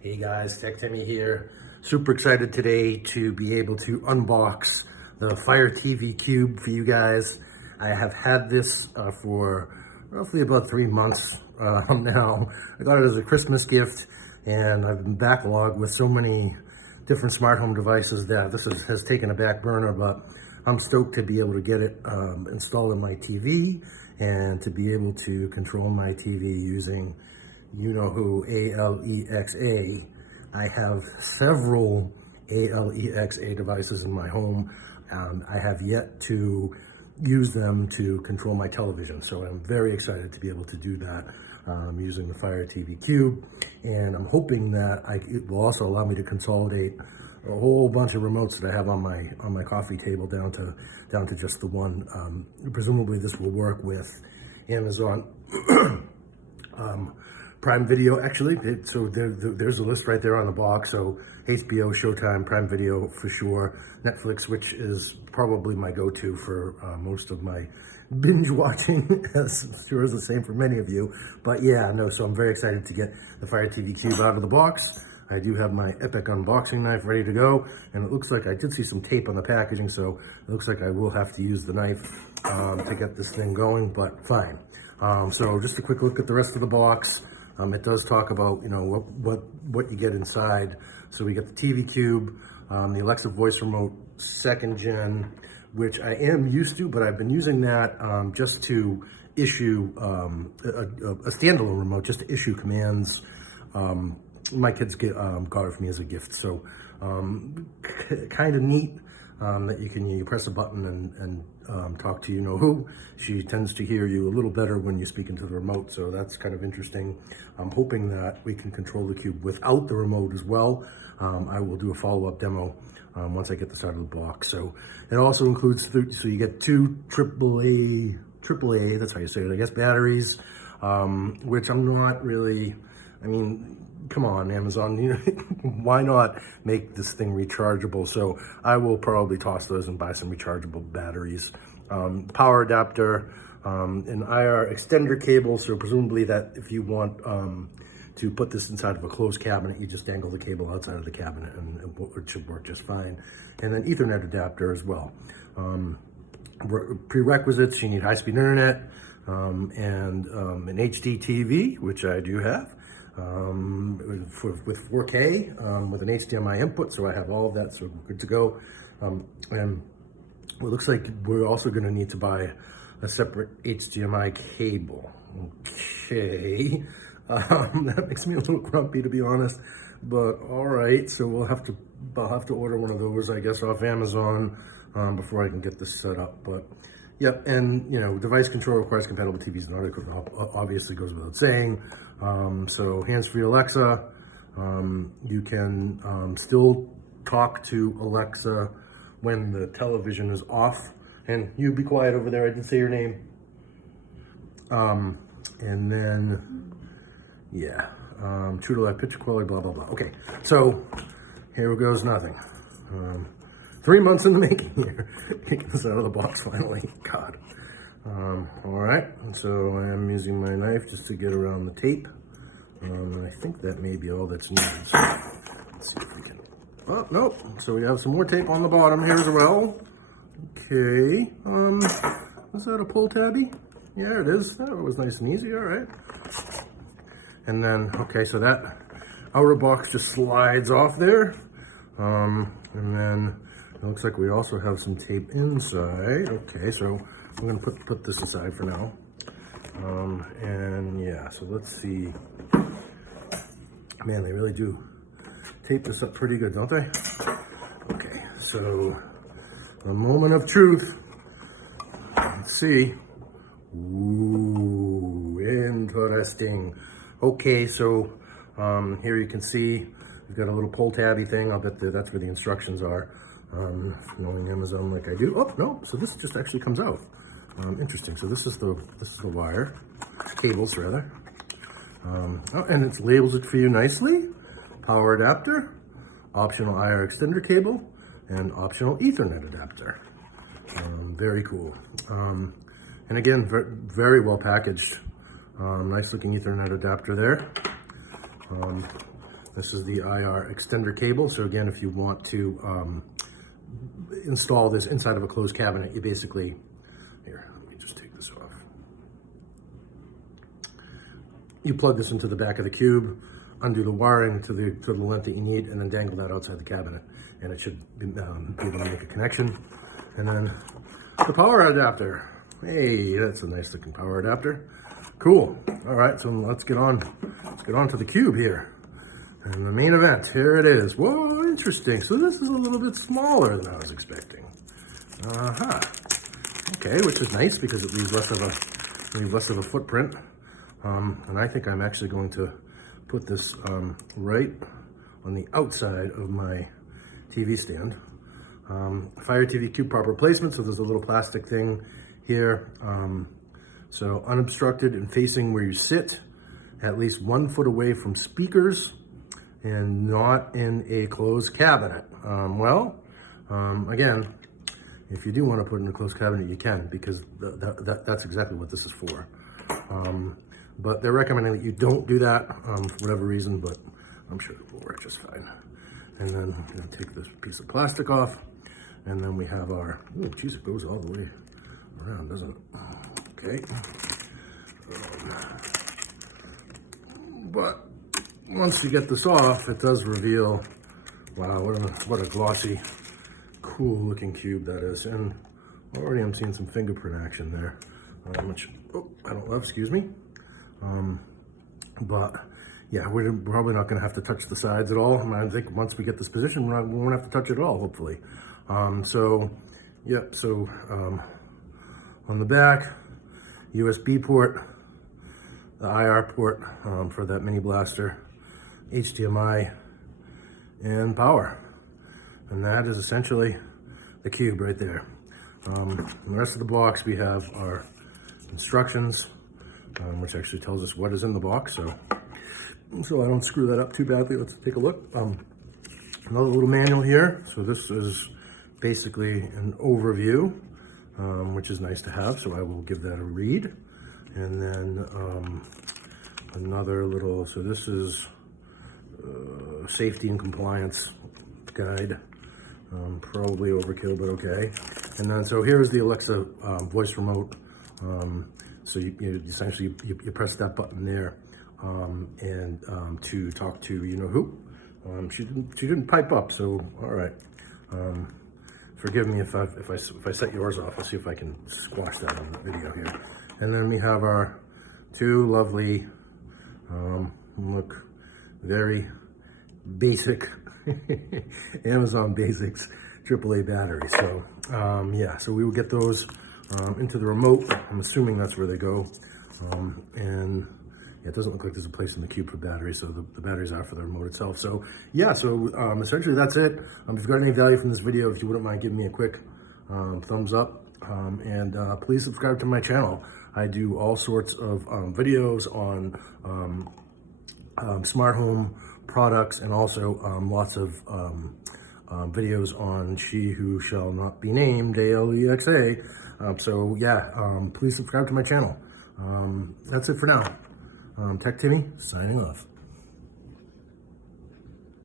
Hey guys, Tech Timmy here. Super excited today to be able to unbox the Fire TV Cube for you guys. I have had this for roughly about 3 months now. I got it as a Christmas gift, and I've been backlogged with so many different smart home devices that this has taken a back burner, but I'm stoked to be able to get it installed in my TV and to be able to control my TV using you-know-who, Alexa. I have several Alexa devices in my home. I have yet to use them to control my television, so I'm very excited to be able to do that using the Fire TV Cube, and I'm hoping that it will also allow me to consolidate a whole bunch of remotes that I have on my coffee table down to just the one. Presumably this will work with Amazon Prime Video, actually. So there's a list right there on the box. So HBO, Showtime, Prime Video for sure, Netflix, which is probably my go-to for most of my binge watching, as I'm sure is the same for many of you. But yeah, no, so I'm very excited to get the Fire TV Cube out of the box. I do have my epic unboxing knife ready to go, and it looks like I did see some tape on the packaging, so it looks like I will have to use the knife to get this thing going, but fine. So just a quick look at the rest of the box. It does talk about, you know, what you get inside. So we get the TV Cube, the Alexa voice remote, 2nd gen, which I am used to, but I've been using that just to issue a standalone remote, just to issue commands. My kids got it for me as a gift, so kind of neat that you press a button and talk to you-know-who. She tends to hear you a little better when you speak into the remote, so that's kind of interesting. I'm hoping that we can control the Cube without the remote as well. I will do a follow-up demo once I get this out of the box. So it also includes, so you get 2 AAA, that's how you say it, I guess, batteries, which I'm not really, I mean, come on, Amazon, you know, why not make this thing rechargeable? So I will probably toss those and buy some rechargeable batteries. Power adapter, an IR extender cable, so presumably that if you want to put this inside of a closed cabinet, you just dangle the cable outside of the cabinet and it should work just fine. And then Ethernet adapter as well. Prerequisites, you need high-speed internet and an HD TV, which I do have. With 4K, with an HDMI input, so I have all of that, so we're good to go. And it looks like we're also going to need to buy a separate HDMI cable. Okay, that makes me a little grumpy, to be honest, but all right. So I'll have to order one of those, I guess, off Amazon before I can get this set up. But yep, and you know, device control requires compatible TVs and audio, obviously goes without saying. So hands-free Alexa, you can still talk to Alexa when the television is off. And you be quiet over there, I didn't say your name. And then, yeah, true to life, picture quality, blah, blah, blah. Okay, so here goes nothing. 3 months in the making here, taking this out of the box finally, God. All right, so I am using my knife just to get around the tape. I think that may be all that's needed. So let's see if we can, oh, nope. So we have some more tape on the bottom here as well. Okay, was that a pull tabby? Yeah, it is. That was nice and easy, all right. And then, okay, so that outer box just slides off there. And then it looks like we also have some tape inside. Okay, so I'm gonna put this aside for now. And yeah, so let's see. Man, they really do tape this up pretty good, don't they? Okay, so the moment of truth. Let's see. Ooh, interesting. Okay, so here you can see we've got a little pull tabby thing. I'll bet that's where the instructions are. Knowing Amazon like I do. Oh no! So this just actually comes out. Interesting. So this is the wire, cables rather. Oh, and it labels it for you nicely. Power adapter, optional IR extender cable, and optional Ethernet adapter. Very cool. And again, very well packaged. Nice looking Ethernet adapter there. This is the IR extender cable. So again, if you want to install this inside of a closed cabinet, you basically, here, let me just take this off. You plug this into the back of the cube, undo the wiring to the length that you need, and then dangle that outside the cabinet. And it should be able to make a connection. And then the power adapter. Hey, that's a nice looking power adapter. Cool. All right, so let's get on to the cube here. And the main event, here it is. Whoa, interesting. So this is a little bit smaller than I was expecting. Okay, which is nice because it leaves less of a footprint. And I think I'm actually going to put this right on the outside of my TV stand. Fire TV cube proper placement. So there's a little plastic thing here. So unobstructed and facing where you sit, at least 1 foot away from speakers, and not in a closed cabinet. Again, if you do want to put it in a closed cabinet, you can, because that's exactly what this is for. But they're recommending that you don't do that for whatever reason, but I'm sure it will work just fine. And then I'm going to take this piece of plastic off, and then we have our, oh geez, it goes all the way around, doesn't it? Okay. But once you get this off, it does reveal, wow, what a glossy, cool looking cube that is. And already I'm seeing some fingerprint action there, which, oh, I don't love, excuse me. But yeah, we're probably not going to have to touch the sides at all. I think once we get this position, we won't have to touch it at all, hopefully. Yep, so on the back, USB port, the IR port for that mini blaster, HDMI, and power. And that is essentially the cube right there. In the rest of the box, we have our instructions, which actually tells us what is in the box. So I don't screw that up too badly. Let's take a look. Another little manual here. So this is basically an overview, which is nice to have. So I will give that a read. And then another little, so this is safety and compliance guide. Probably overkill, but okay. And then, so here's the Alexa voice remote. So you essentially press that button there and to talk to you-know-who. She didn't pipe up, so all right. Forgive me if I set yours off. I'll see if I can squash that on the video here. And then we have our two lovely, look, very basic Amazon Basics AAA batteries. So yeah, so we will get those into the remote. I'm assuming that's where they go. And yeah, it doesn't look like there's a place in the cube for batteries, so the batteries are for the remote itself. So yeah, so essentially that's it. If you've got any value from this video, if you wouldn't mind giving me a quick thumbs up, and please subscribe to my channel. I do all sorts of videos on smart home products, and also lots of videos on She Who Shall Not Be Named, ALEXA. So yeah, please subscribe to my channel. That's it for now. Tech Timmy, signing off.